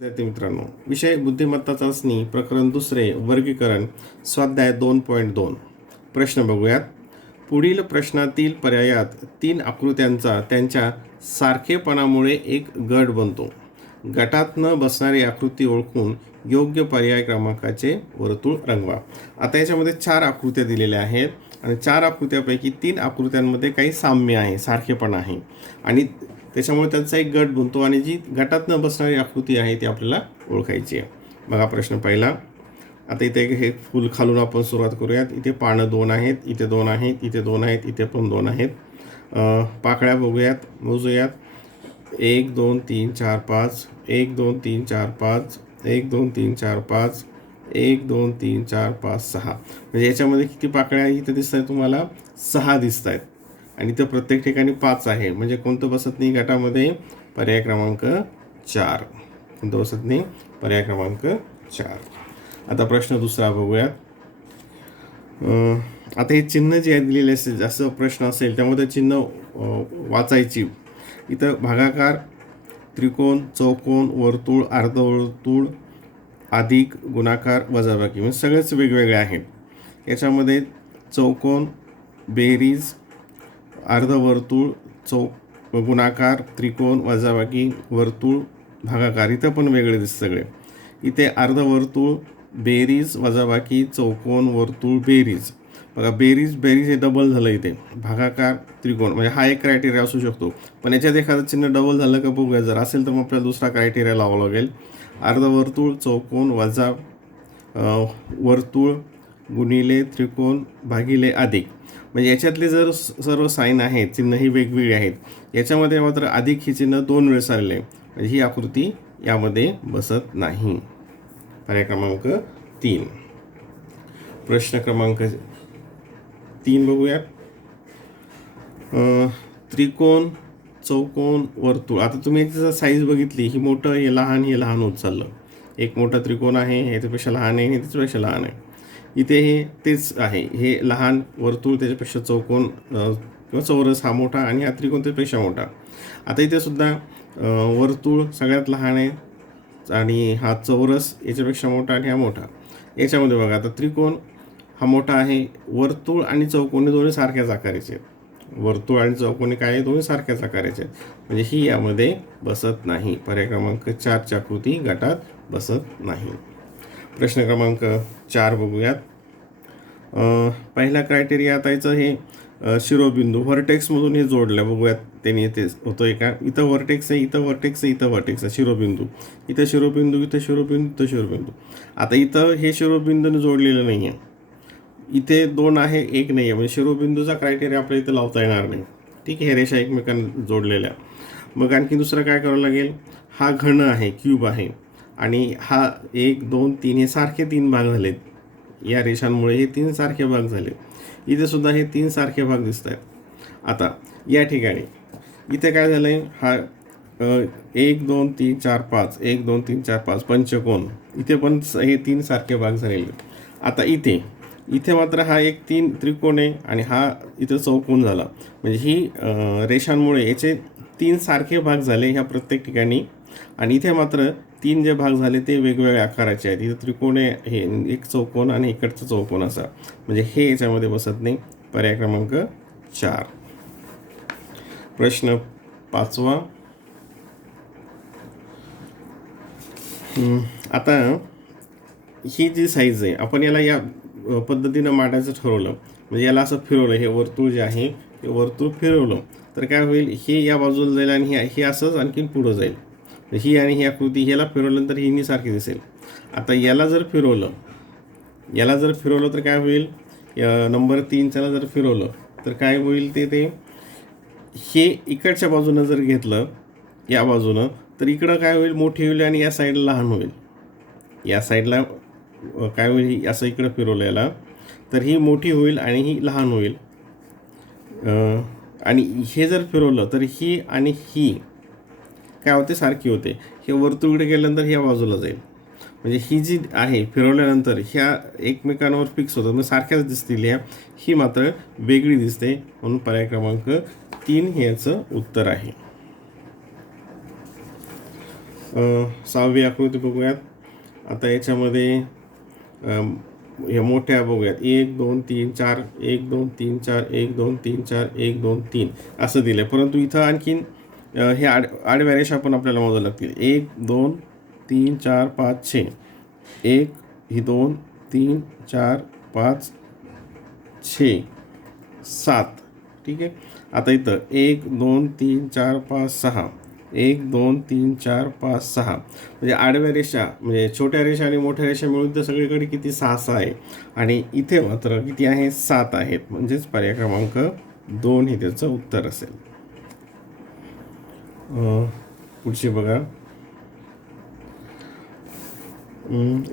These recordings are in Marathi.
विद्यार्थी मित्रांनो, विषय बुद्धिमत्ता चाचणी प्रकरण दुसरे वर्गीकरण स्वाध्याय 2.2. प्रश्न बघूयात. पुढील प्रश्नातील पर्यायात 3 आकृत्यांचा त्यांच्या सारखेपणामुळे एक गट बनतो. गटात न बसणारी आकृती ओळखून योग्य पर्याय क्रमांकाचे वर्तुळ रंगवा. आता याच्यामध्ये 4 आकृत्या दिलेल्या आहेत आणि 4 आकृत्यापैकी 3 आकृत्यांमध्ये काही साम्य आहे, सारखेपणा आहे आणि त्याच्यामुळे त्यांचा एक गट बनतो आणि जी गटात न बसणारी आकृती आहे ती आपल्याला ओळखायची आहे. बघा प्रश्न पहिला. आता इथे हे फूल खालून आपण सुरुवात करूयात. इथे पानं 2 आहेत, इथे 2 आहेत, इथे 2 आहेत, इथे पण 2 आहेत. पाकळ्या बघूयात, मोजूयात. 1 2 3 4 5, 1 2 3 4 5, 1 2 3 4 5, 1 2 3 4 5 6. म्हणजे याच्यामध्ये किती पाकळ्या इथे दिसत आहेत तुम्हाला? 6 दिसत आहेत आणि इथं प्रत्येक ठिकाणी 5 आहे. म्हणजे कोणतं बसत नाही गटामध्ये? पर्याय क्रमांक 4. कोणतं बसत नाही? पर्याय क्रमांक 4. आता प्रश्न दुसरा बघूयात. आता हे चिन्ह जे आहे दिलेले असेल, जास्त प्रश्न असेल त्यामध्ये चिन्ह वाचायची. इथं भागाकार, त्रिकोण, चौकोन, वर्तुळ, अर्धवर्तुळ, अधिक, गुणाकार, वजाबाकी म्हणजे सगळेच वेगवेगळे आहेत. याच्यामध्ये चौकोन, बेरीज, अर्धवर्तुळ, गुणाकार, त्रिकोण, वजाबाकी, वर्तुळ, भागाकार इथं पण वेगळे दिसत सगळे. इथे अर्धवर्तुळ, बेरीज, वजाबाकी, चौकोन, वर्तुळ, बेरीज. बघा बेरीज हे डबल झालं इथे. भागाकार, त्रिकोण म्हणजे हा एक क्रायटेरिया असू शकतो, पण याच्यात एखादं चिन्ह डबल झालं का बघूया. जर असेल तर मग आपल्याला दुसरा क्रायटेरिया लावावा लागेल. अर्धवर्तुळ, चौकोन, वजा वर्तुळ, गुणिले त्रिकोण, भागिले अधिक. म्हणजे याच्यातले जर सर्व साईन आहेत, चिन्ह ही वेगवेगळी आहेत. याच्यामध्ये मात्र अधिक ही चिन्ह 2 वेळेस आलेले आहे, म्हणजे ही आकृती यामध्ये बसत नाही. पर्याय क्रमांक 3. प्रश्न क्रमांक 3 बघूया. त्रिकोण, चौकोन, वर्तुळ. आता तुम्ही याची साईज बघितली, ही मोठं, हे लहान होत चाललं. एक मोठा त्रिकोण आहे, हे त्याच्यापेक्षा लहान आहे, हे त्याच्यापेक्षा लहान आहे. इथे हे तेच आहे, हे लहान वर्तुळ, त्याच्यापेक्षा चौकोन किंवा चौरस हा मोठा आणि हा त्रिकोण त्यापेक्षा मोठा. आता इथे सुद्धा वर्तुळ सगळ्यात लहान आहे आणि हा चौरस याच्यापेक्षा मोठा आणि हा मोठा. याच्यामध्ये बघा आता त्रिकोण हा मोठा आहे, वर्तुळ आणि चौकोनी दोन्ही सारख्याच आकाराचे आहेत. वर्तुळ आणि चौकोनी काय आहे? दोन्ही सारख्याच आकाराचे आहेत, म्हणजे ही यामध्ये बसत नाही. पर्याय क्रमांक 4ची आकृती गटात बसत नाही. प्रश्न क्रमांक 4 बघूयात. पहिला क्रायटेरिया आता याचं हे शिरोबिंदू व्हर्टेक्समधून हे जोडलं बघूयात. त्यांनी ते होतोय का? इथं व्हर्टेक्स आहे, इथं व्हर्टेक्स आहे, इथं व्हर्टेक्स आहे, शिरोबिंदू. इथं शिरोबिंदू, इथं शिरोबिंदू, इथं शिरोबिंदू. आता इथं हे शिरोबिंदूने जोडलेलं नाही आहे. इथे 2 आहे, 1 नाही आहे, म्हणजे शिरोबिंदूचा क्रायटेरिया आपल्या इथं लावता येणार नाही. ठीक आहे, हे रेषा एकमेकांना जोडलेल्या. मग आणखी दुसरं काय करावं लागेल? हा घन आहे, क्यूब आहे आणि हा 1 2 3 हे सारखे 3 भाग झालेत. या रेषांमुळे हे 3 सारखे भाग झाले. इथे सुद्धा हे 3 सारखे भाग दिसत आहेत. आता या ठिकाणी इथे काय झालं आहे? हा 1 2 3 4 5, 1 2 3 4 5 पंचकोन. इथे पण हे 3 सारखे भाग झालेले. आता इथे मात्र हा एक 3 त्रिकोण आहे आणि हा इथं चौकोन झाला. म्हणजे ही रेषांमुळे याचे 3 सारखे भाग झाले ह्या प्रत्येक ठिकाणी आणि इथे मात्र 3 जे भाग झाले ते वेगवेगळ्या आकाराचे आहेत. इथं त्रिकोण आहे, हे एक चौकोन आणि इकडचं चौकोन असा, म्हणजे हे याच्यामध्ये बसत नाही. पर्याय क्रमांक 4. प्रश्न 5वा. आता ही जी साईज आहे आपण याला या पद्धतीनं मांडायचं ठरवलं, म्हणजे याला असं फिरवलं, हे वर्तुळ जे आहे हे वर्तुळ फिरवलं तर काय होईल? हे या बाजूला जाईल आणि हे असंच आणखीन पुढं जाईल. ही आणि ही आकृती ह्याला फिरवल्यानंतर ही सारखी दिसेल. आता याला जर फिरवलं तर काय होईल? नंबर 3च्याला जर फिरवलं तर काय होईल? ते हे इकडच्या बाजूनं जर घेतलं या बाजूनं तर इकडं काय होईल? मोठी होईल आणि या साईडला लहान होईल. या साईडला काय होईल? असं इकडं फिरवलं याला तर ही मोठी होईल आणि ही लहान होईल. आणि हे जर फिरवलं तर ही आणि ही काय होते? सारखी होते. हे वर्तुळकडे गेल्यानंतर ह्या बाजूला जाईल, म्हणजे ही जी आहे फिरवल्यानंतर ह्या एकमेकांवर फिक्स होतात, म्हणजे सारख्याच दिसतील ह्या. ही मात्र वेगळी दिसते, म्हणून पर्याय क्रमांक 3 हे याचं उत्तर आहे. 6वी आकृती बघूयात. आता याच्यामध्ये या मोठ्या बघूयात. 1 2 3 4 1 2 3 4 1 2 3 4 1 2 3 असं दिलं आहे. परंतु इथं आणखीन हे आडव्या रेषा पण आपल्याला मोजावं लागतील. 1 2 3 4 5 6 1 ही 2 3 4 5 6 7. ठीक आहे. आता इथं 1 2 3 4 5 6 1 2 3 4 5 6 म्हणजे आडव्या रेषा म्हणजे छोट्या रेषा आणि मोठ्या रेषा मिळून तर सगळीकडे किती 6 आहे. आणि इथे मात्र किती आहे 7 आहेत. म्हणजेच पर्याय क्रमांक 2 हे त्याचं उत्तर असेल. पुढची बघा.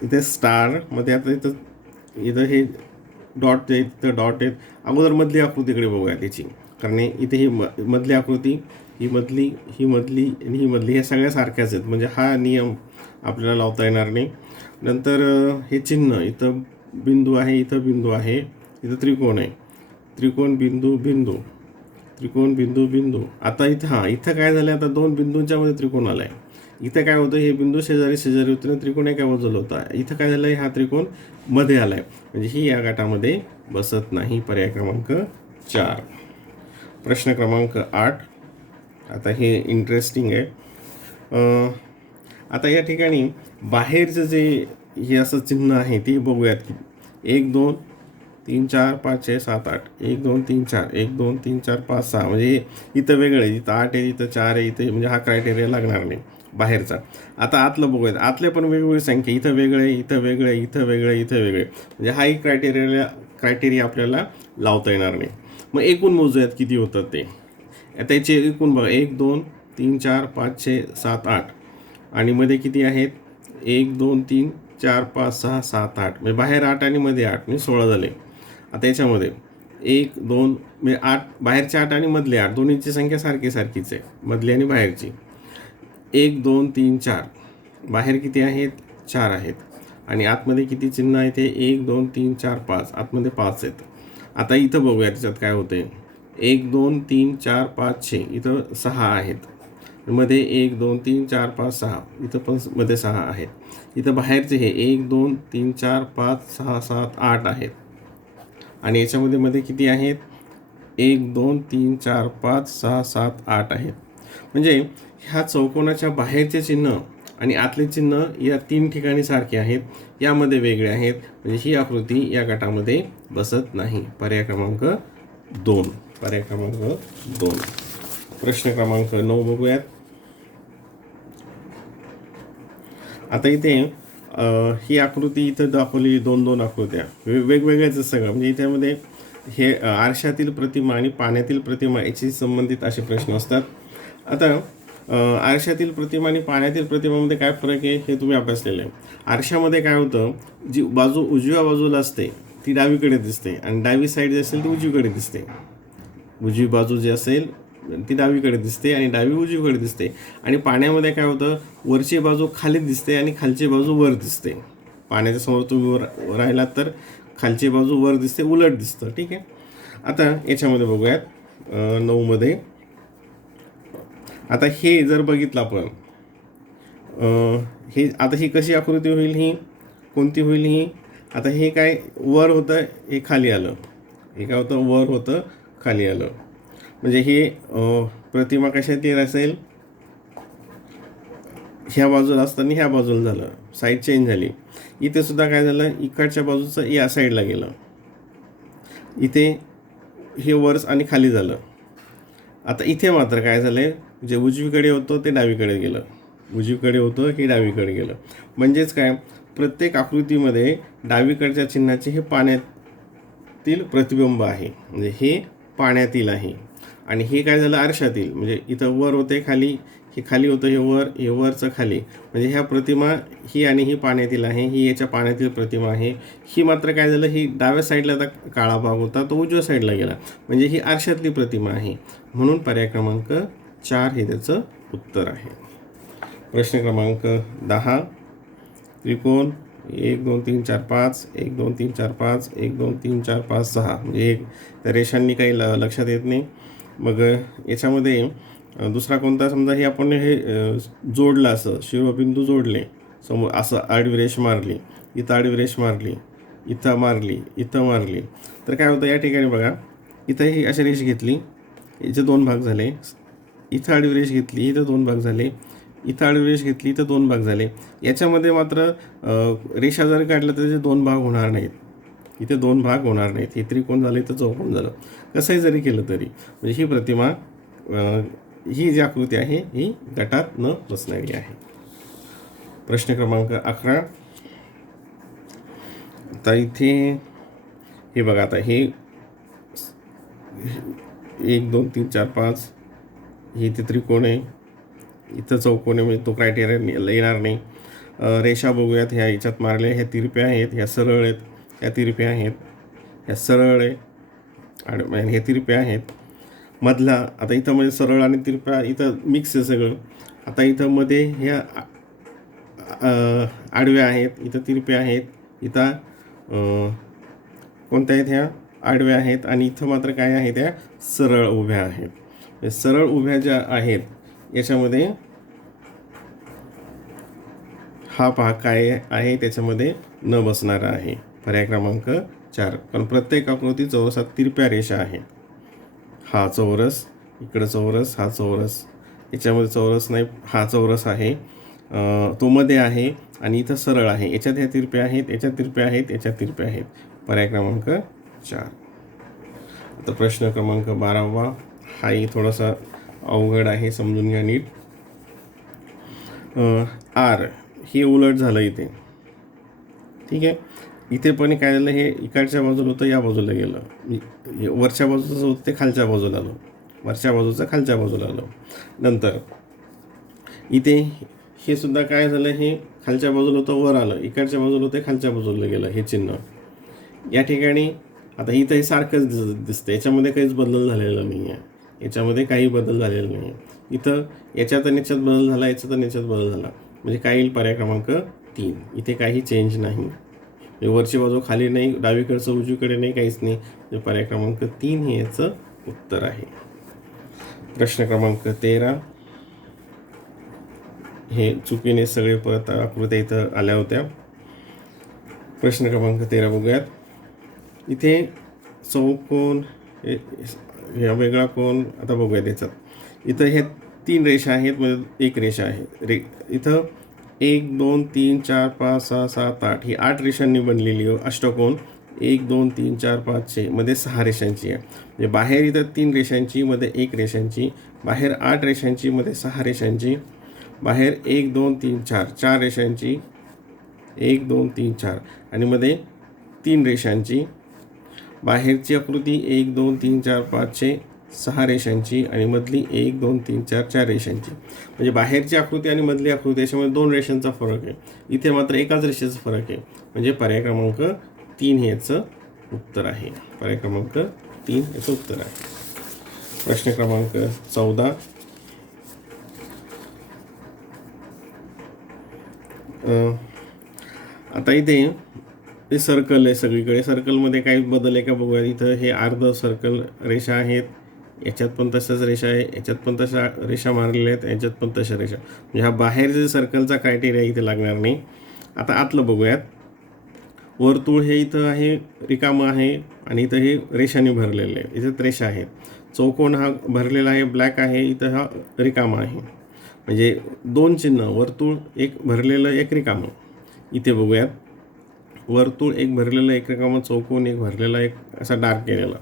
इथे स्टार मध्ये आता इथं हे डॉट आहेत, इथं डॉट आहेत. अगोदर मधली आकृतीकडे बघूया त्याची. कारण इथे ही मधली आकृती, ही मधली आणि ही मधली हे सगळ्या सारख्याच आहेत. म्हणजे हा नियम आपल्याला लावता येणार नाही. नंतर हे चिन्ह, इथं बिंदू आहे, इथं बिंदू आहे, इथं त्रिकोण आहे, त्रिकोण बिंदू बिंदू, त्रिकोण बिंदू बिंदू. आता इथं इथं काय झालं, आता 2 बिंदूंच्या मध्ये त्रिकोण आला आहे. इथं काय होतं, हे बिंदू शेजारी होते, त्रिकोण एका बाजूला होता. इथं काय झालं, हा त्रिकोण मध्ये आला आहे. म्हणजे ही या गटामध्ये बसत नाही. पर्याय क्रमांक 4. प्रश्न क्रमांक 8. आता हे इंटरेस्टिंग आहे. आता या ठिकाणी बाहेरचं जे हे असं चिन्ह आहे ते बघूयात. 1 2 3 4 5 6 7 8 1 2 3 4 1 2 3 4 5 6 म्हणजे इथं वेगळं आहे, इथं 8 आहे, इथं 4 आहे, इथं म्हणजे हा क्रायटेरिया लागणार नाही बाहेरचा. आता आतलं बघूयात. आतले पण वेगवेगळी संख्या, इथं वेगळं आहे, इथं वेगळं आहे, इथं वेगळं आहे, इथं वेगळे. म्हणजे हाही क्रायटेरिया आपल्याला लावता येणार नाही. मग एकूण मोजूयात किती होतं ते. आता याचे एकूण बघा. 1 2 3 4 5 6 7 8 आणि मध्ये किती आहेत 1 2 3 4 5 6 7 8 म्हणजे बाहेर 8 आणि मध्ये 8 म्हणजे 16 झाले. आता याच्यामध्ये 1 2 म्हणजे 8 बाहेरचे 8 आणि मधले 8 दोन्हीची संख्या सारखीच आहे, मधली आणि बाहेरची. 1 2 3 4 बाहेर किती आहेत 4 आहेत आणि आतमध्ये किती चिन्ह आहे ते 1 2 3 4 5 आतमध्ये 5 आहेत. आता इथं बघूया त्याच्यात काय होते. 1 2 3 4 5 6 इथं 6 आहेत, मध्ये 1 2 3 4 5 6 इथं पण मध्ये 6 आहेत. इथं बाहेरचे हे 1 2 3 4 5 6 7 8 आहेत आणि याच्यामध्ये मध्ये किती आहेत 1 2 3 4 5 6 7 8 आहेत. म्हणजे ह्या चौकोनाच्या बाहेरचे चिन्ह आणि आतले चिन्ह या 3 ठिकाणी सारखे आहेत, यामध्ये वेगळे आहेत. म्हणजे ही आकृती या गटामध्ये बसत नाही. पर्याय क्रमांक 2. पर्याय क्रमांक 2. प्रश्न क्रमांक 9 बघूयात. आता इथे ही आकृती इथं दाखवली 2 आकृत्या वेगवेगळ्याच सगळं. म्हणजे इथ्यामध्ये हे आरशातील प्रतिमा आणि पाण्यातील प्रतिमा याशी संबंधित असे प्रश्न असतात. आता आरशातील प्रतिमा आणि पाण्यातील प्रतिमामध्ये काय फरक आहे हे तुम्ही अभ्यासलेलं आहे. आरशामध्ये काय होतं, जी बाजू उजव्या बाजूला असते ती डावीकडे दिसते आणि डावी साईड जी असेल ती उजवीकडे दिसते. उजवी बाजू जी असेल ती डावीकडे दिसते आणि डावी उजवीकडे दिसते. आणि पाण्यामध्ये काय होतं, वरची बाजू खाली दिसते आणि खालची बाजू वर दिसते. पाण्याच्या समोर तुम्ही राहिलात तर खालची बाजू वर दिसते, उलट दिसतं. ठीक आहे. आता याच्यामध्ये बघूयात 9मध्ये. आता हे जर बघितलं आपण, हे आता ही कशी आकृती होईल, ही कोणती होईल ही. आता हे काय वर होतं, हे खाली आलं, हे काय होतं वर होतं खाली आलं. म्हणजे हे प्रतिमा कशात येत असेल, ह्या बाजूला असताना ह्या बाजूला झालं, साईड चेंज झाली. इथे सुद्धा काय झालं, इकडच्या बाजूचं या साईडला गेलं, इथे हे वर आणि खाली झालं. आता इथे मात्र काय झालं, जे उजवीकडे होतं ते डावीकडे गेलं, उजवीकडे होतं हे डावीकडे गेलं. म्हणजेच काय, प्रत्येक आकृतीमध्ये डावीकडच्या चिन्हाचे हे पाण्यातील प्रतिबिंब आहे. म्हणजे हे पाण्यातील आहे आणि हे काय झालं आरशातील. म्हणजे इथं वर होते खाली, हे खाली होतं हे वरचं खाली. म्हणजे ह्या प्रतिमा ही आणि ही पाण्यातील आहे, ही याच्या पाण्यातील प्रतिमा आहे. ही मात्र काय झालं, ही डाव्या साईडला काळा भाग होता तो उजव्या साईडला गेला. म्हणजे ही आरशातली प्रतिमा आहे. म्हणून पर्याय क्रमांक 4 हे त्याचं उत्तर आहे. प्रश्न क्रमांक 10. त्रिकोण 1 2 3 4 5 1 2 3 4 5 1 2 3 4 5 6 म्हणजे त्या रेषांनी काही लक्षात येत नाही. मग याच्यामध्ये दुसरा कोणता, समजा हे आपण हे जोडलं, असं शिरोबिंदू जोडले समोर, असं आडवी रेष मारली, इथं आडवी रेष मारली, इथं मारली, इथं मारली, तर काय होतं या ठिकाणी बघा, इथं ही अशी रेष घेतली, याचे 2 भाग झाले, इथं आडवी रेष घेतली, इथं 2 भाग झाले, इथं आडवी रेष घेतली, इथं 2 भाग झाले. याच्यामध्ये मात्र रेषा जर काढलं तर त्याचे 2 भाग होणार नाहीत, इथे 2 भाग होणार नाहीत. हे त्रिकोण झालं, इथं चौकोन झालं. कसंही जरी केलं तरी म्हणजे ही प्रतिमा, ही जी आकृती आहे ही गटात न बसणारी आहे. प्रश्न क्रमांक 11. आता इथे हे बघा, आता हे 1 2 3 4 5 ही इथे त्रिकोण आहे, इथं चौकोन आहे, म्हणजे तो क्रायटेरिया येणार नाही. रेषा बघूयात, ह्या याच्यात मारल्या, ह्या तिरप्या आहेत, ह्या सरळ आहेत, ह्या तिरप्या आहेत, ह्या सरळ आहे आणि ह्या तिरप्या आहेत. मधला आता इथं म्हणजे सरळ आणि तिरप्या इथं मिक्स आहे सगळं. आता इथं मध्ये ह्या आडव्या आहेत, इथं तिरप्या आहेत, इथं कोणत्या आहेत, ह्या आडव्या आहेत, आणि इथं मात्र काय आहे, त्या सरळ उभ्या आहेत. सरळ उभ्या ज्या आहेत याच्यामध्ये हा भाग काय आहे, त्याच्यामध्ये न बसणारा आहे. पर्याय क्रमांक 4. कारण प्रत्येक आकृती चौरसात तिरप्या रेषा आहे. हा चौरस, इकडं चौरस, हा चौरस, याच्यामध्ये चौरस नाही, हा चौरस आहे, तो मध्ये आहे, आणि इथं सरळ आहे. याच्यात ह्या तिरप्या आहेत, याच्यात तिरप्या आहेत, याच्यात तिरप्या आहेत. पर्याय क्रमांक 4. आता प्रश्न क्रमांक 12. हाही थोडासा अवघड आहे, समजून घ्या नीट. आर हे उलट झालं इथे, ठीक आहे. इथे पण काय झालं, हे इकडच्या बाजूला होतं, या बाजूला गेलं, वरच्या बाजूचं होतं ते खालच्या बाजूला आलं, वरच्या बाजूचं खालच्या बाजूला आलं. नंतर इथे हे सुद्धा काय झालं, हे खालच्या बाजूला होतं वर आलं, इकडच्या बाजूला होतं खालच्या बाजूला गेलं हे चिन्ह. या ठिकाणी आता इथं हे सारखंच दिसतं, याच्यामध्ये काहीच बदल झालेला नाही आहे, याच्यामध्ये काही बदल झालेला नाही आहे. इथं याच्यात आणि याच्यात बदल झाला, याच्यात आणि याच्यात बदल झाला, म्हणजे काय येईल, पर्याय क्रमांक 3. इथे काही चेंज नाही, वरची बाजू खाली नाही, डावीकडचं उजवीकडे नाही, काहीच नाही. पर्याय क्रमांक 3 हे याचं उत्तर आहे. प्रश्न क्रमांक 13. हे चुकीने सगळे परत आकृत्या इथं आल्या होत्या. प्रश्न क्रमांक 13 बघूयात. इथे चौकोन, ह्या वेगळा कोण, आता बघूयात याच्यात. इथं ह्या 3 रेषा आहेत, म्हणजे एक रेषा आहे इथं 1 2 3 4 5 6 7 8 ही 8 रेषांनी बनलेली अष्टकोन 1 2 3 4 5 6 मध्ये 6 रेषांची आहे. म्हणजे बाहेर इथं 3 रेषांची, मध्ये 1 रेषांची, बाहेर 8 रेषांची, मध्ये 6 रेषांची, बाहेर 1 2 3 4 4 रेषांची, 1 2 3 4 आणि मध्ये 3 रेषांची. बाहेरची आकृती 1 2 3 4 5 6 6 रेषांची आणि मधली 1 2 3 4 4 रेषांची. म्हणजे बाहेरची आकृती आणि मधली आकृती याच्यामध्ये 2 रेषांचा फरक आहे, इथे मात्र एकाच रेषेचा फरक आहे. म्हणजे पर्याय क्रमांक 3 हे याचं उत्तर आहे. पर्याय क्रमांक 3 याचं उत्तर आहे. प्रश्न क्रमांक 14. आता इथे हे सर्कल आहे, सगळीकडे सर्कलमध्ये काही बदल आहे का बघूया. इथं हे अर्ध सर्कल रेषा आहेत, याच्यात पण तशाच रेषा आहे, याच्यात पण तशा रेषा मारलेल्या आहेत, याच्यात पण तशा रेषा. म्हणजे हा बाहेर जे सर्कलचा क्रायटेरिया इथे लागणार नाही. आता आतलं बघूयात. वर्तुळ हे इथं आहे, रिकामं आहे, आणि इथं हे रेषाने भरलेलं आहे, इथं रेषा आहेत. चौकोन हा भरलेला आहे, ब्लॅक आहे, इथं हा रिकामा आहे. म्हणजे 2 चिन्ह, वर्तुळ एक भरलेलं, एक रिकामं. इथे बघूयात, वर्तुळ एक भरलेलं, एक रिकामं, चौकोन एक भरलेला, एक असा डार्क केलेला.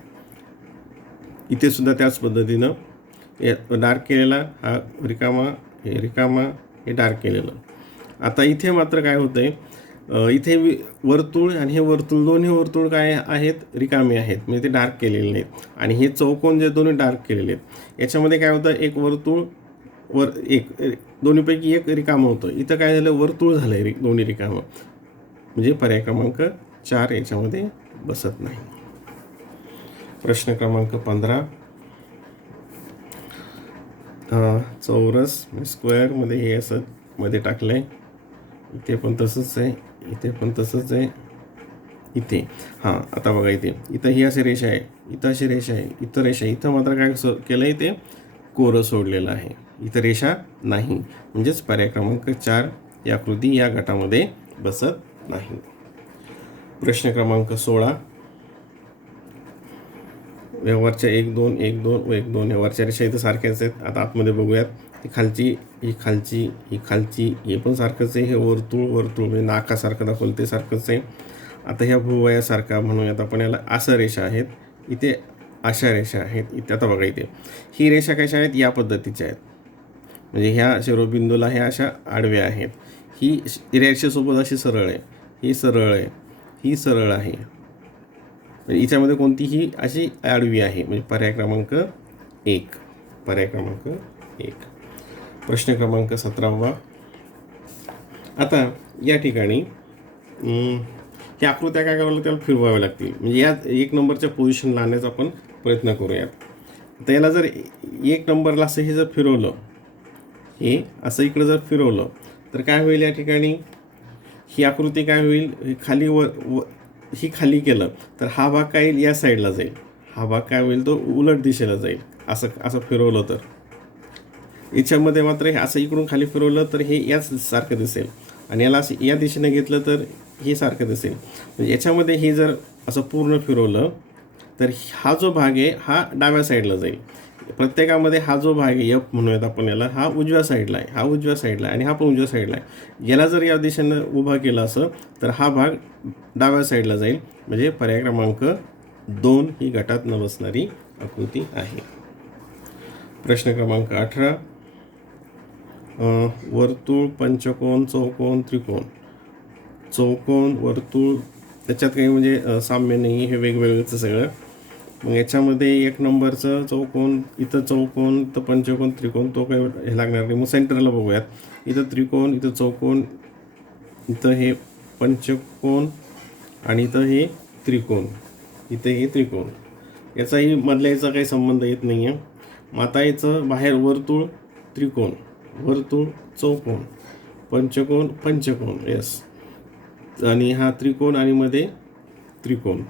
इथे सुद्धा त्याच पद्धतीनं डार्क केलेला, हा रिकामा, हे रिकामा, हे डार्क केलेलं. आता इथे मात्र काय होतं आहे, इथे वर्तुळ आणि हे वर्तुळ, दोन्ही वर्तुळ काय आहेत, रिकामे आहेत, म्हणजे ते डार्क केलेले नाहीत. आणि हे चौकोन जे दोन्ही डार्क केलेले आहेत, याच्यामध्ये काय होतं, एक वर्तुळ एक दोन्हीपैकी एक रिकामं होतं. इथं काय झालं, वर्तुळ झालं आहे दोन्ही रिकामं. म्हणजे पर्याय क्रमांक 4 याच्यामध्ये बसत नाही. प्रश्न क्रमांक 15. चौरस स्क्वेअरमध्ये हे असं मध्ये टाकलं आहे, इथे पण तसंच आहे, इथे पण तसंच आहे, इथे. हां, आता बघा, इथं ही अशी रेषा आहे, इथं अशी रेषा आहे, इथं रेषा आहे. इथं मात्र काय केलं आहे, ते कोरं सोडलेलं आहे, इथं रेषा नाही. म्हणजेच पर्याय क्रमांक 4 ही आकृती या गटामध्ये बसत नाही. प्रश्न क्रमांक 16. व्यवहारच्या 1 2 1 2 व 1 2 या वरच्या रेषा इथं सारख्याच आहेत. आता आतमध्ये बघूयात. ही खालची, ही खालची, ही खालची, हे पण सारखंच आहे. हे वर्तुळ वर्तुळ म्हणजे नाकासारखं दाखवलं ते सारखंच आहे. आता ह्या भुवयासारखा म्हणूयात आपण याला. असं रेषा आहेत, इथे अशा रेषा आहेत. इथे आता बघा, इथे ही रेषा कशा आहेत, या पद्धतीच्या आहेत. म्हणजे ह्या शिरोबिंदूला ह्या अशा आडव्या आहेत. ही रेषेसोबत अशी सरळ आहे, ही सरळ आहे, ही सरळ आहे. हिच्यामध्ये कोणतीही अशी आडवी आहे. म्हणजे पर्याय क्रमांक 1. पर्याय क्रमांक 1. प्रश्न क्रमांक 17. आता या ठिकाणी ह्या आकृत्या काय करावं, त्याला फिरवाव्या लागतील. म्हणजे या 1 नंबरच्या पोझिशनला आणण्याचा आपण प्रयत्न करूयात. तर याला जर 1 नंबरला असं हे जर फिरवलं, हे असं इकडं जर फिरवलं तर काय होईल, या ठिकाणी ही आकृती काय होईल, खाली ही खाली केलं तर हा भाग काय येईल, या साईडला जाईल. हा भाग काय होईल, तो उलट दिशेला जाईल. असं असं फिरवलं तर. याच्यामध्ये मात्र हे असं इकडून खाली फिरवलं तर हे याच सारखं दिसेल, आणि याला असं या दिशेने घेतलं तर हे सारखं दिसेल. म्हणजे याच्यामध्ये हे जर असं पूर्ण फिरवलं तर हा जो भाग आहे हा डाव्या साईडला जाईल. प्रत्येकामध्ये हा जो भाग आहे एफ म्हणूयात आपण याला, हा उजव्या साईडला आहे, हा उजव्या साईडला आहे, आणि हा पण उजव्या साईडला आहे. याला जर या दिशेनं उभा केला असं तर हा भाग डाव्या साईडला जाईल. म्हणजे पर्याय क्रमांक 2 ही गटात न बसणारी आकृती आहे. प्रश्न क्रमांक 18. वर्तुळ, पंचकोन, चौकोन, त्रिकोण. चौकोन, वर्तुळ त्याच्यात काही म्हणजे साम्य नाही, हे वेगवेगळंच सगळं. मग याच्यामध्ये 1 नंबरचं चौकोन, इथं चौकोन, तर पंचकोन, त्रिकोण तो काही हे लागणार नाही. मग सेंटरला बघूयात. इथं त्रिकोण, इथं चौकोन, इथं हे पंचकोन, आणि इथं हे त्रिकोण, इथं हे त्रिकोण. याचाही मधल्या याचा काही संबंध येत नाही आहे. मग आता याचं बाहेर वर्तुळ, त्रिकोण, वर्तुळ, चौकोन, पंचकोन, पंचकोन, यस, आणि हा त्रिकोण, आणि मध्ये त्रिकोण,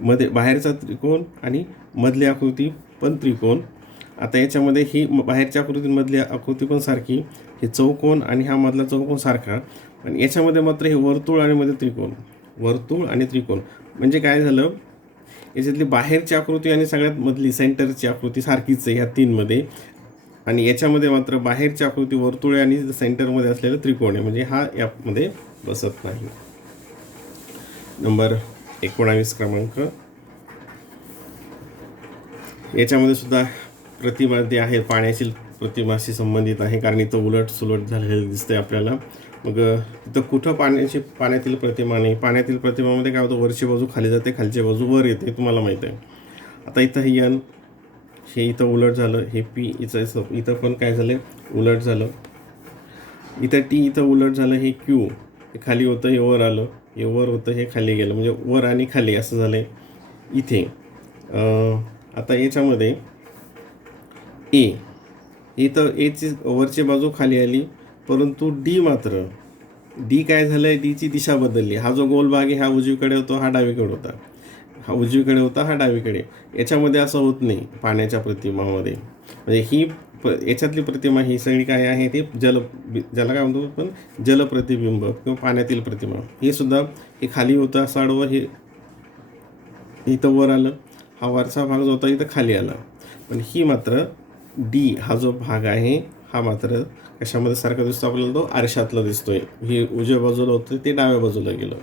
मध्ये बाहेरचा त्रिकोण, आणि मधली आकृती पण त्रिकोण. आता याच्यामध्ये ही बाहेरच्या आकृतीमधली आकृती पण सारखी, हे चौकोन आणि हा मधला चौकोन सारखा, आणि याच्यामध्ये मात्र हे वर्तुळ आणि मध्ये त्रिकोण, वर्तुळ आणि त्रिकोण. म्हणजे काय झालं, याच्यातली बाहेरची आकृती आणि सगळ्यात मधली सेंटरची आकृती सारखीच आहे ह्या 3मध्ये, आणि याच्यामध्ये मात्र बाहेरची आकृती वर्तुळ आणि सेंटरमध्ये असलेलं त्रिकोण आहे. म्हणजे हा यामध्ये बसत नाही. नंबर 19 क्रमांक. याच्यामध्ये सुद्धा प्रतिमा जे आहे पाण्याची प्रतिमाशी संबंधित आहे, कारण इथं उलट सुलट झालेलं दिसतंय आपल्याला. मग इथं कुठं पाण्यातील प्रतिमा नाही. पाण्यातील प्रतिमामध्ये काय होतं, वरची बाजू खाली जाते, खालची बाजू वर येते, तुम्हाला माहीत आहे. आता इथं हे एन, हे इथं उलट झालं, हे पी इथं पण काय झालं, उलट झालं. इथं टी इथं उलट झालं, हे क्यू, हे खाली होतं, हे वर आलं, हे वर होतं, हे खाली गेलं. म्हणजे वर आणि खाली असं झालं इथे. आता याच्यामध्ये ए, इथं एची वरची बाजू खाली आली, परंतु डी मात्र, डी काय झालं आहे, डीची दिशा बदलली. हा जो गोल भाग आहे हा उजवीकडे होतो, हा डावीकडे होता, हा उजवीकडे होता, हा डावीकडे. याच्यामध्ये असं होत नाही पाण्याच्या प्रतिमामध्ये. म्हणजे ही याच्यातली प्रतिमा ही सगळी काय आहे, ती ज्याला काय म्हणतो पण जलप्रतिबिंब किंवा पाण्यातील प्रतिमा. हे सुद्धा हे खाली होतं असं आडवं, हे इथं वर आलं, हा वरचा भाग जो होता इथं खाली आला. पण ही मात्र डी हा जो भाग आहे हा मात्र कशामध्ये सारखा दिसतो आपल्याला, तो आरशातला दिसतोय. ही उजव्या बाजूला होतं, ते डाव्या बाजूला गेलं.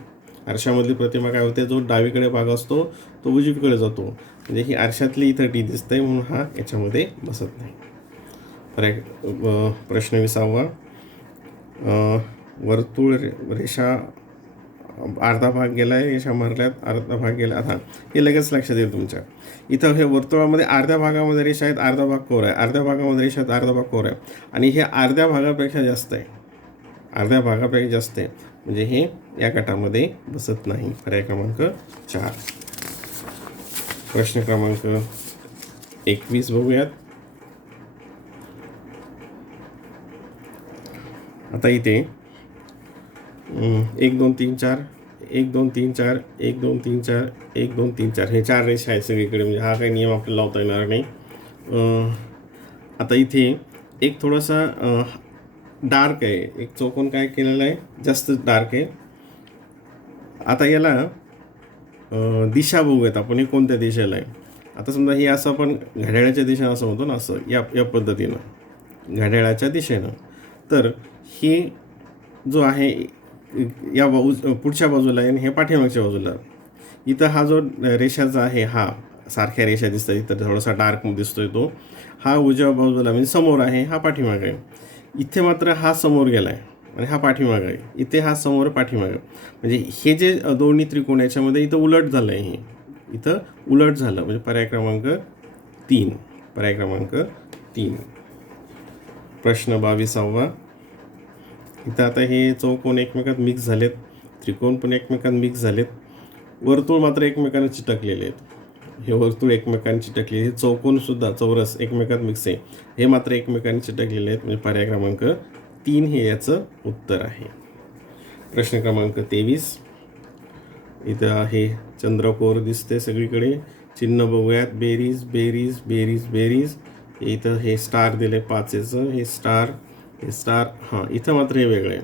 आरशामधली प्रतिमा काय होते, जो डावीकडे भाग असतो तो उजवीकडे जातो. म्हणजे ही आरशातली इथं डी दिसतंय, म्हणून हा याच्यामध्ये बसत नाही. प्रश्न 20. वर्तुळ रेषा अर्धा भाग गेला आहे, रेषा मारल्यात, अर्धा भाग गेला. आता हे लगेच लक्षात येईल तुमच्या. इथं हे वर्तुळामध्ये अर्ध्या भागामध्ये रेषा आहेत, अर्धा भाग कोरा आहे, अर्ध्या भागामध्ये रेषा आहेत, अर्धा भाग कोरा आहे, आणि हे अर्ध्या भागापेक्षा जास्त आहे, अर्ध्या भागापेक्षा जास्त आहे. म्हणजे हे या गटामध्ये बसत नाही. पर्याय क्रमांक 4. प्रश्न क्रमांक 21 बघूयात. आता इथे 1 2 3 4, 1 2 3 4, 1 2 3 4, 1 2 3 4 हे 4 रेषा आहेत सगळीकडे. म्हणजे हा काही नियम आपल्याला लावता येणार नाही. आता इथे एक थोडासा डार्क आहे, एक चौकोन काय केलेला आहे, जास्त डार्क आहे. आता याला दिशा बघूयात आपण, हे कोणत्या दिशेला आहे. आता समजा हे असं आपण घड्याळाच्या दिशेनं असं म्हणतो ना, असं या पद्धतीनं घड्याळाच्या दिशेनं. तर हे जो आहे या पुढच्या बाजूला आहे आणि हे पाठीमागच्या बाजूला. इथं हा जो रेषाचा आहे, हा सारख्या रेषा दिसतात, इथं थोडासा डार्क दिसतोय तो. हा उजव्या बाजूला म्हणजे समोर आहे, हा पाठीमाग आहे. इथे मात्र हा समोर गेला आहे आणि हा पाठीमाग आहे. इथे हा समोर पाठीमाग. म्हणजे हे जे दोन्ही त्रिकोण याच्यामध्ये इथं उलट झालं आहे, हे इथं उलट झालं. म्हणजे पर्याय क्रमांक 3. पर्याय क्रमांक 3. प्रश्न 22वा. इथं आता हे चौकोन एकमेकात मिक्स झालेत, त्रिकोण पण एकमेकात मिक्स झालेत, वर्तुळ मात्र एकमेकांना चिटकलेले आहेत. हे वर्तुळ एकमेकांना चिटकले, हे चौकोनसुद्धा चौरस एकमेकात मिक्स आहे, हे मात्र एकमेकांना चिटकलेले आहेत. म्हणजे पर्याय क्रमांक 3 हे याचं उत्तर आहे. प्रश्न क्रमांक 23. इथं आहे चंद्रकोर दिसते सगळीकडे. चिन्ह बघूयात, बेरीज बेरीज बेरीज बेरीज. इथं हे स्टार दिले 5चं, हे स्टार, हे स्टार. हां, इथं मात्र हे वेगळं आहे,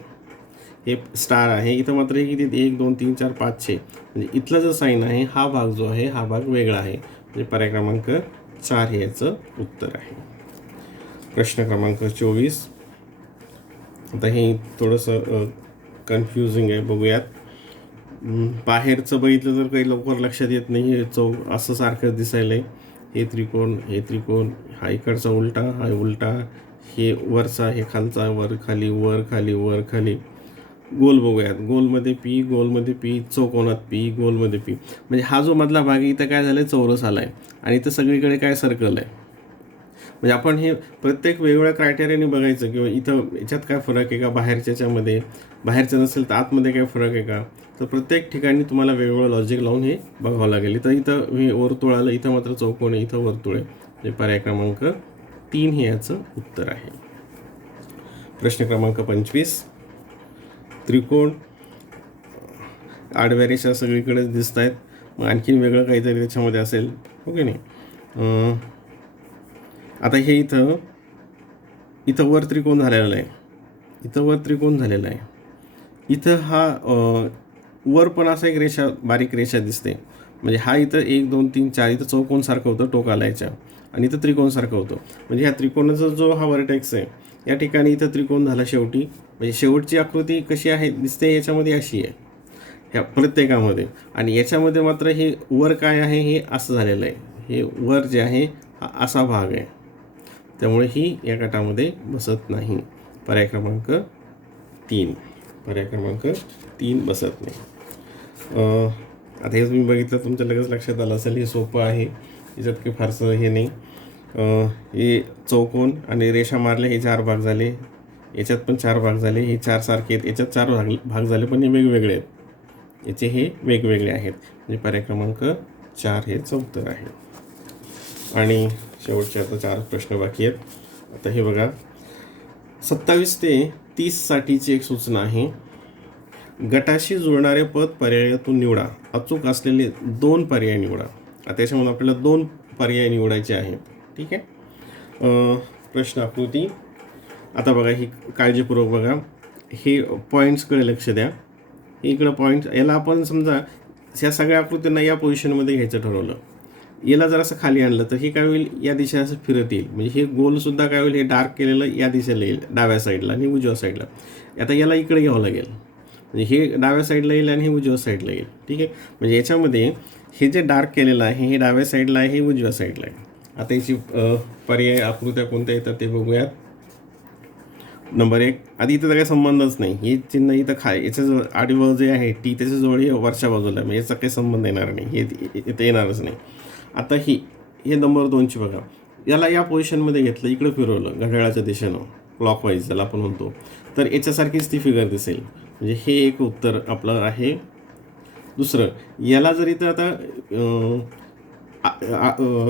हे स्टार आहे. इथं मात्र हे किती, 1 2 3 4 5 6. म्हणजे इथला जो साईन आहे, हा भाग जो आहे, हा भाग वेगळा आहे. म्हणजे पर्याय क्रमांक 4 हे याचं उत्तर आहे. प्रश्न क्रमांक 24. आता हे थोडंसं कन्फ्युजिंग आहे, बघूयात. बाहेरचं बघितलं तर काही लवकर लक्षात येत नाही. हे असं सारखं दिसायलं आहे. हे त्रिकोण, हे त्रिकोण, हा इकडचा उलटा, हा उलटा, हे वरचा, हे खालचा, वर खाली, वर खाली, वर खाली. गोल बघूयात, गोलमध्ये पी, गोलमध्ये पी, चौकोनात पी, गोलमध्ये पी. म्हणजे हा जो मधला भाग आहे, इथं काय झालं आहे, चौरस आला आहे आणि इथं सगळीकडे काय सर्कल आहे. म्हणजे आपण हे प्रत्येक वेगवेगळ्या क्रायटेरियाने बघायचं, किंवा इथं याच्यात काय फरक आहे का, बाहेरच्यामध्ये, बाहेरचं नसेल तर आतमध्ये काय फरक आहे का. तर प्रत्येक ठिकाणी तुम्हाला वेगवेगळं लॉजिक लावून हे बघावं लागेल. इथं हे वर्तुळ आलं, इथं मात्र चौकोन आहे, इथं वर्तुळ आहे. म्हणजे पर्याय क्रमांक 3 हे याचं उत्तर आहे. प्रश्न क्रमांक 25. त्रिकोण, आडव्या रेषा सगळीकडेच दिसत आहेत, मग आणखीन वेगळं काहीतरी त्याच्यामध्ये असेल, हो की नाही. आता हे इथं वर त्रिकोण झालेलं आहे, इथं वर त्रिकोण झालेला आहे. इथं हा वर पण असा एक रेषा, बारीक रेषा दिसते. म्हणजे हा इथं 1 2 3 4 इथं चौकोनसारखं होतं टोकाला याच्या, आणि इथं त्रिकोणसारखं होतं. म्हणजे ह्या त्रिकोणाचा जो हा वर्टेक्स आहे, या ठिकाणी इथं त्रिकोण झाला शेवटी. म्हणजे शेवटची आकृती कशी आहे दिसते याच्यामध्ये, अशी आहे ह्या प्रत्येकामध्ये. आणि याच्यामध्ये मात्र हे वर काय आहे, हे असं झालेलं आहे. हे वर जे आहे हा असा भाग आहे, त्यामुळे ही या गटामध्ये बसत नाही. पर्याय क्रमांक 3. पर्याय क्रमांक 3 बसत नाही. आता हे तुम्ही बघितलं, तुमच्या लगेच लक्षात आलं असेल, हे सोपं आहे, याच्यात काही फारसं हे नाही. हे चौकोन आणि रेषा मारले, हे 4 भाग झाले, याच्यात पण 4 भाग झाले, हे 4 सारखे आहेत, याच्यात 4 भाग झाले, पण हे वेगवेगळे आहेत, याचे हे वेगवेगळे आहेत. म्हणजे पर्याय क्रमांक 4 हे उत्तर आहे. आणि शेवटचे आता 4 प्रश्न बाकी आहेत. आता हे बघा, 27 ते 30 साठीची एक सूचना आहे. गटाशी जुळणारे पद पर्यायातून निवडा. अचूक असलेले 2 पर्याय निवडा. आता याच्यामध्ये आपल्याला 2 पर्याय निवडायचे आहेत, ठीक आहे. प्रश्न आकृती आता बघा, ही काळजीपूर्वक बघा, हे पॉईंट्सकडे लक्ष द्या. इकडं पॉईंट्स, याला आपण समजा ह्या सगळ्या आकृत्यांना या पोझिशनमध्ये घ्यायचं ठरवलं, याला जर असं खाली आणलं तर हे काय होईल, या दिशेला असं फिरत येईल. म्हणजे हे गोलसुद्धा काय होईल, हे डार्क केलेलं या दिशेला येईल, डाव्या साईडला आणि उजव्या साईडला. आता याला इकडे घ्यावं लागेल, म्हणजे हे डाव्या साईडला येईल आणि हे उजव्या साईडला येईल, ठीक आहे. म्हणजे याच्यामध्ये हे जे डार्क केलेलं आहे, हे डाव्या साईडला आहे, हे उजव्या साईडला आहे. आता याची पर्याय आकृत्या कोणत्या येतात ते बघूयात. नंबर 1, आधी इथं काही संबंधच नाही, हे चिन्ह इथं याच्याजवळ आडवं जे आहे टी, त्याच्याजवळ हे वरच्या बाजूला, म्हणजे याचा काही संबंध येणार नाही, हे इथं येणारच नाही. आता हे नंबर 2ची बघा, याला या पोझिशनमध्ये घेतलं, इकडं फिरवलं घड्याळाच्या दिशेनं, क्लॉकवाईज ज्याला आपण म्हणतो, तर याच्यासारखीच ती फिगर दिसेल. म्हणजे हे एक उत्तर आपलं आहे. दुसरं, याला जर इथं आता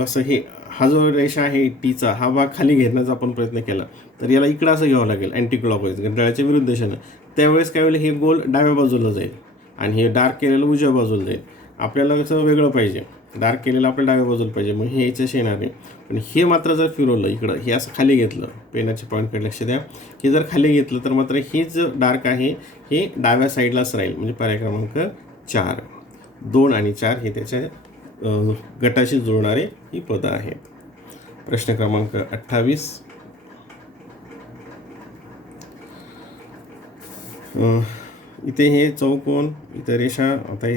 असं हा जो रेषा आहे टीचा, हा भाग खाली घेण्याचा आपण प्रयत्न केला, तर याला इकडं असं घ्यावं लागेल, अँटी क्लॉकवाईज घड्याळाच्या विरुद्ध दिशेनं. त्यावेळेस काय होईल, हे गोल डाव्या बाजूला जाईल आणि हे डार्क केलेलं उजव्या बाजूला जाईल. आपल्याला कसं वेगळं पाहिजे, डार्क केलेलं आपल्या डाव्या बाजूला पाहिजे, मग हे याच्याशी येणार नाही. पण हे मात्र जर फिरवलं इकडं, हे असं खाली घेतलं, पेनाच्या पॉईंटकडे लक्ष द्या, हे जर खाली घेतलं तर मात्र हे जे डार्क आहे हे डाव्या साईडलाच राहील. म्हणजे पर्याय क्रमांक 4. 2 आणि 4 हे त्याच्या गटाशी जुळणारे ही पदं आहेत. प्रश्न क्रमांक 28. इथे हे चौकोन, इथं रेषा. आता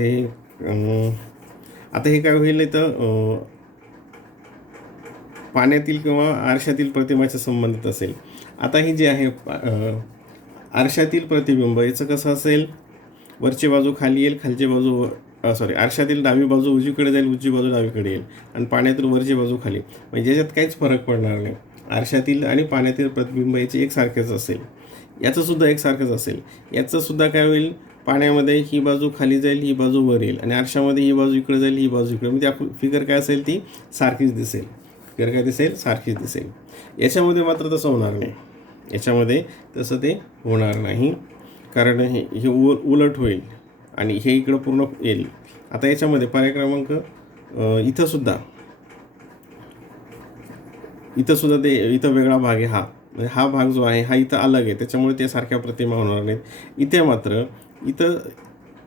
हे काय होईल, इथं पाण्यातील किंवा आरशातील प्रतिमाच्या संबंधित असेल. आता ही जी आहे आरशातील प्रतिबिंब, याचं कसं असेल, वरची बाजू खाली येईल, खालची बाजू आरशातील डावी बाजू उजवीकडे जाईल, उजवी बाजू डावीकडे येईल, आणि पाण्यातील वरची बाजू खाली. म्हणजे याच्यात काहीच फरक पडणार नाही. आरशातील आणि पाण्यातील प्रतिबिंब याचे एकसारखेच असेल. याचंसुद्धा एकसारखंच असेल. याचंसुद्धा काय होईल, पाण्यामध्ये ही बाजू खाली जाईल, ही बाजू वर येईल, आणि आरशामध्ये ही बाजू इकडे जाईल, ही बाजू इकडे. म्हणजे आपली फिगर काय असेल ती सारखीच दिसेल. फिगर काय दिसेल, सारखीच दिसेल. याच्यामध्ये मात्र तसं होणार नाही. याच्यामध्ये तसं ते होणार नाही, कारण हे उलट होईल आणि हे इकडं पूर्ण येईल. आता याच्यामध्ये पर्याय क्रमांक इथंसुद्धा इथं वेगळा भाग आहे हा. म्हणजे हा भाग जो आहे हा इथं अलग आहे, त्याच्यामुळे ते सारख्या प्रतिमा होणार नाहीत. इथे मात्र इथं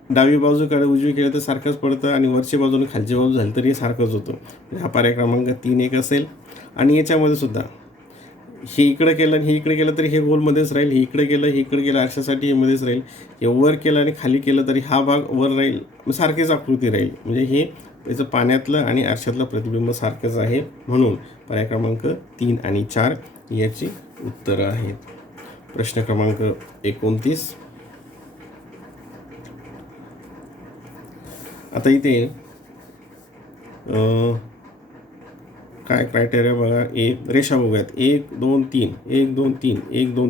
डावी बाजूकडे उजवी केलं तर सारखंच पडतं, आणि वरची बाजूने खालची बाजू झाली तरी सारखंच होतं. म्हणजे हा पर्याय क्रमांक 3 एक असेल. आणि याच्यामध्ये सुद्धा हे इकडं केलं आणि हे इकडे केलं तरी हे गोलमध्येच राहील. हे इकडे केलं आरशासाठी हे मध्येच राहील. हे वर केलं आणि खाली केलं तरी हा भाग वर राहील, सारखीच आकृती राहील. म्हणजे हे याचं पाण्यातलं आणि आरशातलं प्रतिबिंब सारखंच आहे. म्हणून पर्याय क्रमांक 3 आणि 4 याची उत्तरं आहेत. प्रश्न क्रमांक 29. आता इथे काय क्रायटेरिया बघा, रेषा बघूयात. 1 2 3 1 2 3 1 2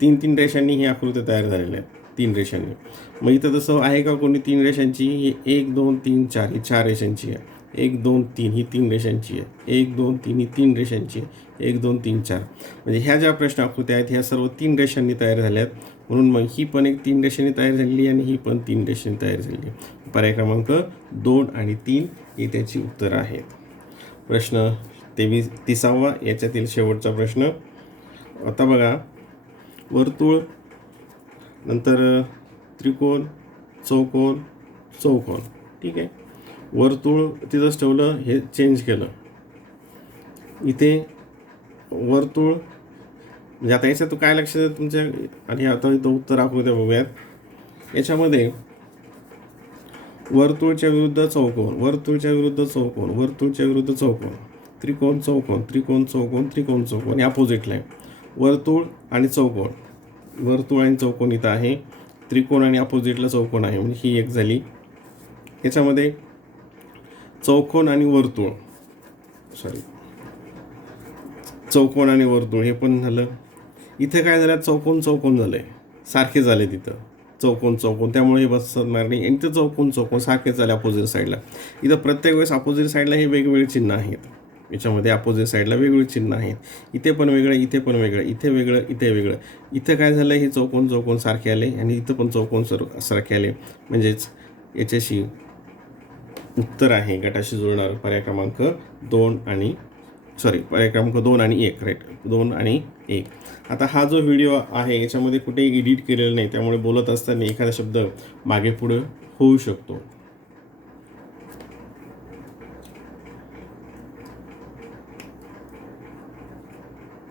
3 3 रेषांनी ही आकृती तयार झालेली आहे. 3 रेषांनी. मग इथं तसं आहे का कोणी 3 रेषांची? ही 1 2 3 4 ही 4 रेषांची आहे. 1 2 3 ही 3 रेषांची आहे. 1 2 3 ही 3 रेषांची आहे. 1 2 3 4. म्हणजे ह्या ज्या प्रश्न आकृत्या आहेत ह्या सर्व 3 रेषांनी तयार झाल्या आहेत. म्हणून मग ही पण एक 3 रेषांनी तयार झालेली आणि ही पण 3 रेषांनी तयार झालेली आहे. पर्याय क्रमांक 2 आणि 3 हे त्याची उत्तरं आहेत. प्रश्न 30वा याच्यातील शेवटचा प्रश्न. आता बघा, वर्तुळ, नंतर त्रिकोण, चौकोन, चौकोन. ठीक आहे. वर्तुळ तिथंच ठेवलं, हे चेंज केलं. इथे वर्तुळ, म्हणजे आता याच्यात काय लक्षात येतं तुमच्या, आणि आता इथं उत्तर आकृत्या बघूयात. याच्यामध्ये वर्तुळच्या विरुद्ध चौकोन, वर्तुळच्या विरुद्ध चौकोन, वर्तुळच्या विरुद्ध चौकोन, त्रिकोण चौकोन, त्रिकोण चौकोन, त्रिकोण चौकोन, या अपोजिटला आहे. वर्तुळ आणि चौकोन, वर्तुळ आणि चौकोन इथं आहे. त्रिकोण आणि अपोजिटला चौकोन आहे, म्हणजे ही एक झाली. याच्यामध्ये चौकोन आणि वर्तुळ, चौकोन आणि वर्तुळ हे पण झालं. इथे काय झालं, चौकोन चौकोन झालं आहे, सारखे झाले तिथं चौकोन चौकोन, त्यामुळे हे बसणार नाही. आणि इथं चौकोन चौकोन सारखेच झाले अपोजिट साईडला. इथं प्रत्येक वेळेस अपोजिट साईडला हे वेगवेगळे चिन्ह आहेत. याच्यामध्ये अपोजिट साईडला वेगवेगळे चिन्ह आहेत. इथे पण वेगळं, इथे पण वेगळं, इथे वेगळं, इथे वेगळं. इथं काय झालं, हे चौकोन चौकोन सारखे आले आणि इथं पण चौकोन सारखे आले. म्हणजेच याच्याशी उत्तर आहे गटाशी जुळणार पर्याय क्रमांक 2 आणि पर्याय क्रमांक 2 आणि 1. राईट, 2 आणि 1. आता हा जो व्हिडिओ आहे याच्यामध्ये कुठेही एडिट केलेलं नाही, त्यामुळे बोलत असताना एखादा शब्द मागे पुढे होऊ शकतो.